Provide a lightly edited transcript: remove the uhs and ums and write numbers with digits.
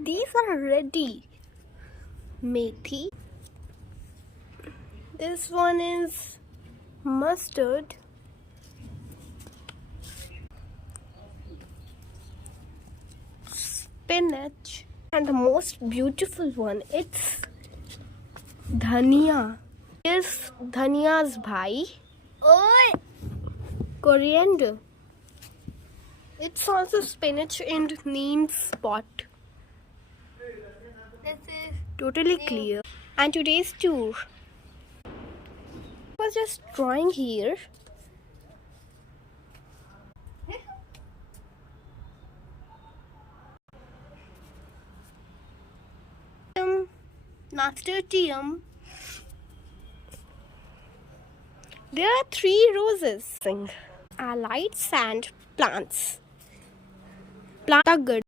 These are ready. Methi. This one is mustard. Spinach. And the most beautiful one, it's dhania. Here's dhania's bhai. Coriander. It's also spinach and neem spot. This is Totally clear. And today's tour. I was just drawing here. Master TM. There are 3 roses. Lights and plants. Plants are good.